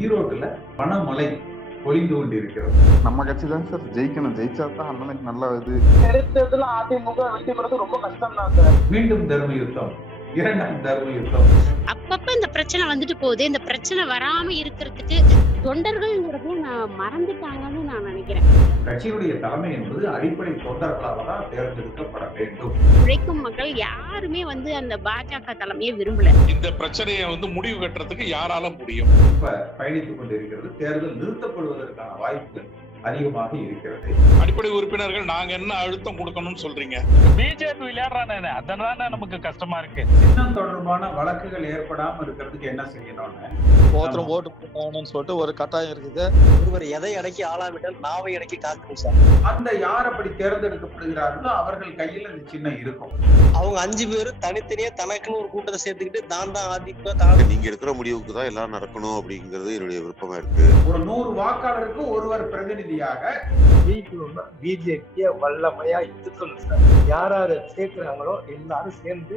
ஈரோட்டுல பணமழை பொழிந்து கொண்டிருக்கிறது. நம்ம கட்சி தான் சார். ஜெயிக்கணும். ஜெயிச்சா தான் அண்ணனுக்கு நல்ல இது. அதிமுக வெற்றி பெறது ரொம்ப கஷ்டம் தான் சார். மீண்டும் தர்ம யுத்தம் இரண்டாம் தர்ம யுத்தம். அப்பப்ப இந்த பிரச்சனை வந்துட்டு போகுது. இந்த பிரச்சனை வராம இருக்கிறதுக்கு தொண்டர்கள்ங்கிறதே நான் மறந்துட்டாங்கன்னு நான் நினைக்கிறேன். கட்சியினுடைய தலைமை என்பது அடிப்படை தொண்டர்களாக தான் தேர்ந்தெடுக்கப்பட வேண்டும். உழைக்கும் மக்கள் யாருமே வந்து அந்த பாஜக தலைமையை விரும்பல. இந்த பிரச்சனையை வந்து முடிவு கட்டுறதுக்கு யாரால முடியும்? இப்ப பயணித்துக் கொண்டிருக்கிறது. தேர்தல் நிறுத்தப்படுவதற்கான வாய்ப்புகள். அதிகமாக இருக்கிறது. அடிப்படை உறுப்பினர்கள் நாங்க என்ன அழுத்தம் கொடுக்கணும்னு சொல்றீங்க? பிஜேபி விளையாடுறானே அதனால நமக்கு கஷ்டமா இருக்கு. சின்னம் தொடர்பான வழக்குகள் ஏற்படாம இருக்கிறதுக்கு என்ன செய்யணும்னு? ஒருத்தரும் ஓட்டு போடணும்னு சொல்லிட்டு ஒரு கட்டாயம் இருக்குது. ஒருவர் எதை அடக்கி ஆளாவிட்டால் நாவை அடக்கி காக்கணும் சார். அந்த யார் அப்படி தேர்ந்தெடுக்கப்படுகிறார்களோ அவர்கள் கையில் அந்த சின்னம் இருக்கும். அவங்க அஞ்சு பேரும் தனித்தனியா தனக்குன்னு ஒரு கூட்டத்தை சேர்த்துக்கிட்டு தான் தான் அதிமுக தான் நீங்க எடுக்கிற முடிவுக்கு தான் எல்லாம் நடக்கணும் அப்படிங்கிறது என்னுடைய விருப்பமா இருக்கு. ஒரு நூறு வாக்காளருக்கு ஒருவர் ஜெயிக்கணும்னா பிஜேபிய வல்லமையா எதிர்க்கணும் சார். யார் யாரு சேர்க்கிறாங்களோ எல்லாரும் சேர்ந்து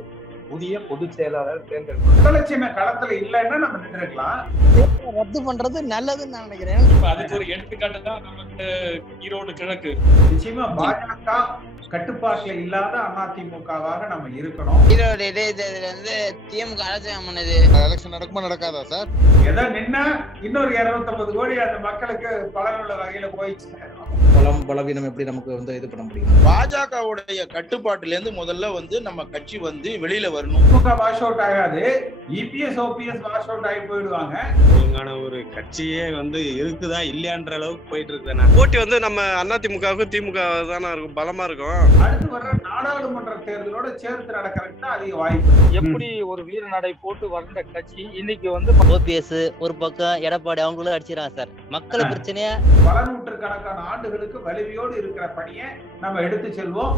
புதிய பொதுச் செயலாளர் தேர்ந்தெடுக்கணும். சின்ன களத்துல இல்லைன்னா நம்ம நின்றுக்கலாம் ரத்து பண்றது நல்லதுன்னு நான் நினைக்கிறேன். இப்ப அதுக்கு ஒரு எடுத்துக்காட்டு தான் நமக்கு ஈரோடு கிழக்கு. நிச்சயமா பாஜக கட்டுப்பாட்டுல இல்லாத அதிமுகவாக நம்ம இருக்கணும். ஈரோடு இடைத்தேர்தல் வந்து திமுக அரசாங்கம் பண்ணுது? எலெக்ஷன் நடக்குமா நடக்காதா சார்? எதை நின்னா இன்னொரு இருநூத்தம்பது கோடி அந்த மக்களுக்கு பலனுள்ள வகையில போயிடுச்சு. பலம் பலவீனம் எப்படி நமக்கு வந்து இது பண்ண முடியும்? பாஜகவுடைய கட்டுப்பாட்டுல இருந்து முதல்ல வந்து நம்ம கட்சி வந்து வெளியில வரணும். திமுக வாஷ் அவுட் ஆகாது. இபிஎஸ் ஓபிஎஸ் வாஷ் அவுட் ஆகி போயிடுவாங்க. ஒழுங்கான ஒரு கட்சியே வந்து இருக்குதா இல்லையான்ற அளவுக்கு போயிட்டு இருக்கேன் போட்டி வந்து நம்ம அதிமுகவுக்கும் திமுக தானே இருக்கும். பலமா இருக்கும். அடுத்து வர்ற நாடாளுமன்ற தேர்தலோட சேர்த்து நடக்கிறதுக்கு தான் அதிக வாய்ப்பு. எப்படி ஒரு வீர நடை போட்டு வந்த கட்சி இன்னைக்கு வந்து ஓபிஎஸ் ஒரு பக்கம் எடப்பாடி அவங்களும் அடிச்சிடறாங்க சார். மக்கள் பிரச்சனைய? பல நூற்றுக்கணக்கான ஆண்டுகளுக்கு வலிமையோடு இருக்கிற பணியை நம்ம எடுத்து செல்வோம்.